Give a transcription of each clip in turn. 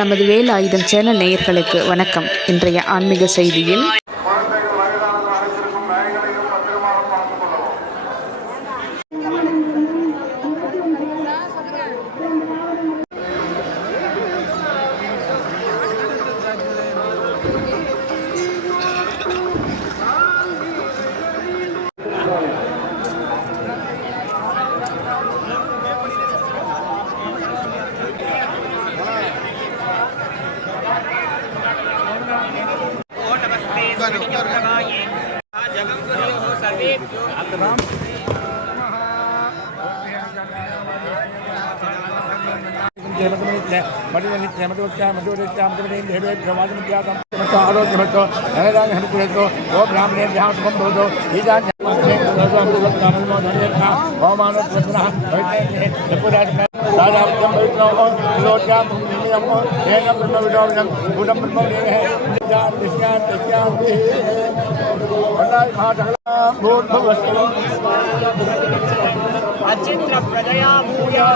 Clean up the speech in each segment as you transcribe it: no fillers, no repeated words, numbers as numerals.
நமது வேல் ஆயுதம் சேனல் நேயர்களுக்கு வணக்கம். இன்றைய ஆன்மீக செய்தியில் अचित्र प्रजया भूया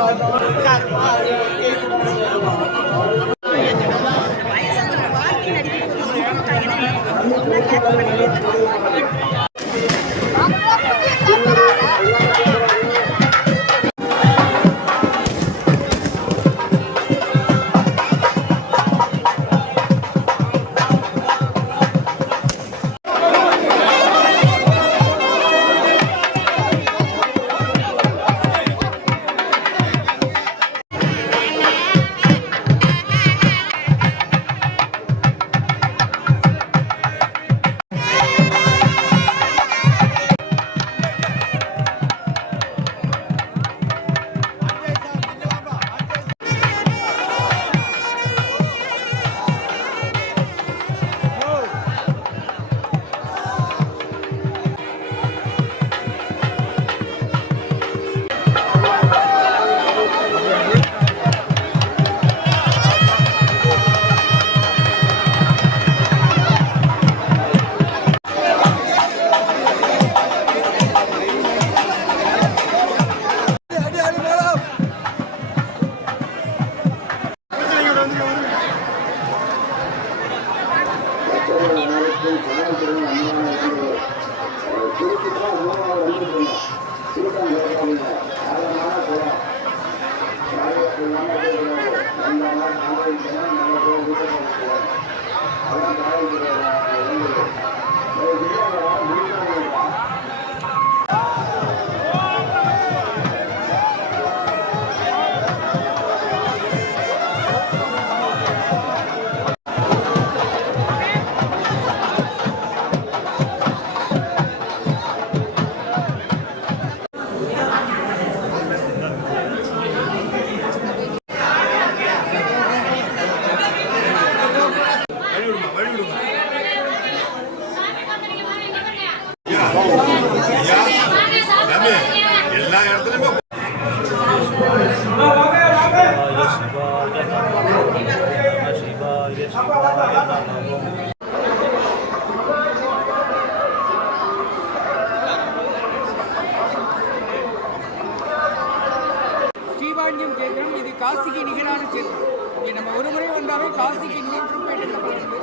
ஸ்ரீவாஞ்சியம் கேந்திரம். இது காசிக்கு நிகரான கேந்திரம். இங்கே நம்ம ஒரு முறை வந்தாவே காசிக்கு 100 ரூபாய் வந்து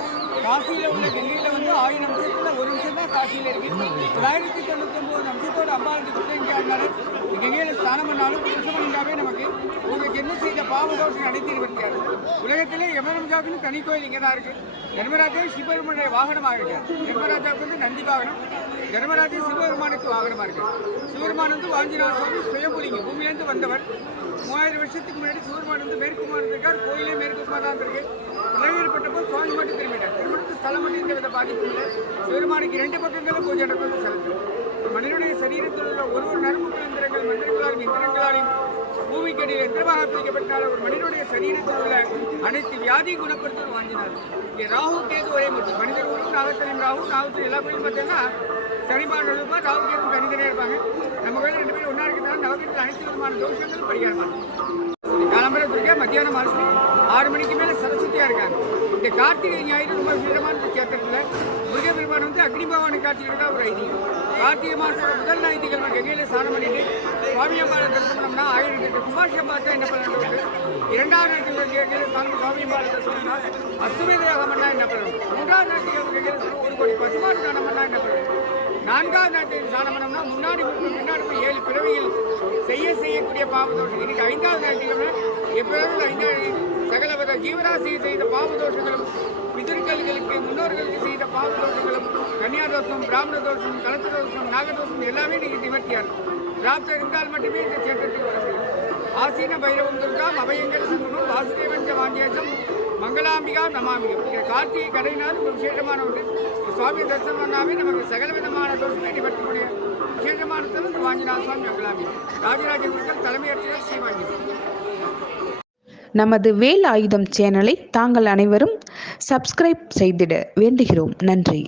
காசியில் உள்ள கங்கையில் வந்து 1000 அம்சத்தில் ஒரு நிமிஷம் தான் காசியில் இருக்கு. 999 அம்சத்தோட அம்பாளுக்கு இங்கே ஆடினாலும் கங்கையில் ஸ்நானம் பண்ணாலும் புருஷம் பண்ணாவே நமக்கு உங்களுக்கு என்ன செய்த பாவதோஷம் அனைத்திருக்கிறார். உலகத்திலே யமதர்மராஜாவுக்கு தனி கோயில் இங்கே தான் இருக்கு. தர்மராஜா சிவபெருமானுடைய வாகனமாக இருக்கார். தர்மராஜாவுக்கு வந்து நந்தி வாகனம், தர்மராஜா சிவபெருமானுக்கு வாகனமாக இருக்கார். சிவபெருமான் வந்து வாஞ்சிநாத சுவாமி சுயம்புலிங்க, பூமியிலேருந்து வந்தவர். 3000 வருஷத்துக்கு முன்னாடி சிவபெருமான் வந்து மேற்குமார் இருக்கார். கோயிலே மேற்குமார் தான் இருக்கு. ஏற்பட்டப்போ சுவாமி மட்டும் திரும்பிட்டார். திருமணத்து ஸ்தலம் மட்டும் இந்த வித பாதிப்பு இல்லை. சிவபெருமானுக்கு 2 பக்கங்களும் பூஜை நடக்கிறது செலுத்தும். மனிதனுடைய சரீரத்தில் உள்ள ஒரு நரம்பு இந்திரங்கள் மந்திரங்களாலும் இந்திரங்களாலும் பூமிக்கடியில் எந்திரமாக பிரிக்கப்பட்டால் ஒரு மனிதனுடைய சரீரத்தில் உள்ள அனைத்து வியாதியை குணப்படுத்த வாங்கினார். இங்கே ராகு கேது ஒரே மட்டும் மனிதர் ஊரும் நாகத்திலையும் ராகு நாகத்தில் எல்லா பேரும் பார்த்தீங்கன்னா சனிபான் எழுப்பா ராகு கேது தனித்தனியாக இருப்பாங்க. நம்ம கோயில் 2 பேரும் ஒன்றா இருக்கிறதால நவகிரகத்தில் அனைத்து விதமான தோஷங்கள் பரிகாரமாக காலம்பரம் துர்கா மத்தியானம் 6 மணிக்கு மேலே சரஸ்வதியாக இருக்காங்க. இந்த கார்த்திகை ஞாயிறு ரொம்ப விதமான சேத்திரத்தில் முருகப்பெருமான் வந்து அக்னி பகவானை காட்சிக்கிறதா ஒரு ஐதீகம். கார்த்திகை மாதம் முதல் ஞாயிற்றுக்கிழமை கங்கையில் ஸ்நானம் பண்ணிட்டு சுவாமி அம்பாளை தரிசனம்னா 1008 கும்பாபிஷேகம் பார்த்தா என்ன பண்ணணும். இரண்டாவது நேரத்தில் சுவாமி அம்பாளை தரிசனம்னா அஸ்தமேத யாகம்னா என்ன பண்ணணும். மூன்றாவது நேரத்தில் 1 கோடி பசுமாடு தானம்னா என்ன பண்ணணும். நான்காவது நேரத்தில் சாணமனம்னா முன்னாடி 7 பிறவியில் செய்யக்கூடிய பாவதோஷம். இன்னைக்கு 5வது நேரத்தில் எப்போதும் 5 சகலவித ஜீவராசியை செய்த பாவதோஷங்களும் பிதர்களுக்கு முன்னோர்களுக்கு செய்த பாவதோஷங்களும் கன்னியாதோஷம், பிராமண தோஷம், கலத்த தோஷம், நாகதோஷம் எல்லாமே நீங்கள் நிவர்த்தியாக பிராப்தம் இருந்தால் மட்டுமே இந்த சேட்டத்துக்கு வர முடியும். ஆசீன பைரவம் துர்காம் அபயங்கர சங்கமும் வாசுதேவன் வாண்டியசம் மங்களாம்பிகா நமாமிகம். இங்கே கார்த்திகை கடையினால் ஒரு விசேஷமான ஒன்று. சுவாமி தரிசனம் பண்ணாவே நமக்கு சகல விதமான தோஷமே நிவர்த்தி முடியும். விசேஷமானத்தில் இந்த வாஞ்சிநாத சுவாமி மங்களாம்பிகம். ராஜராஜ குருக்கள் தலைமையேற்ற ஸ்ரீவாஞ்சிகம். நமது வேல் ஆயுதம் சேனலை தாங்கள் அனைவரும் சப்ஸ்கிரைப் செய்திட வேண்டுகிறோம். நன்றி.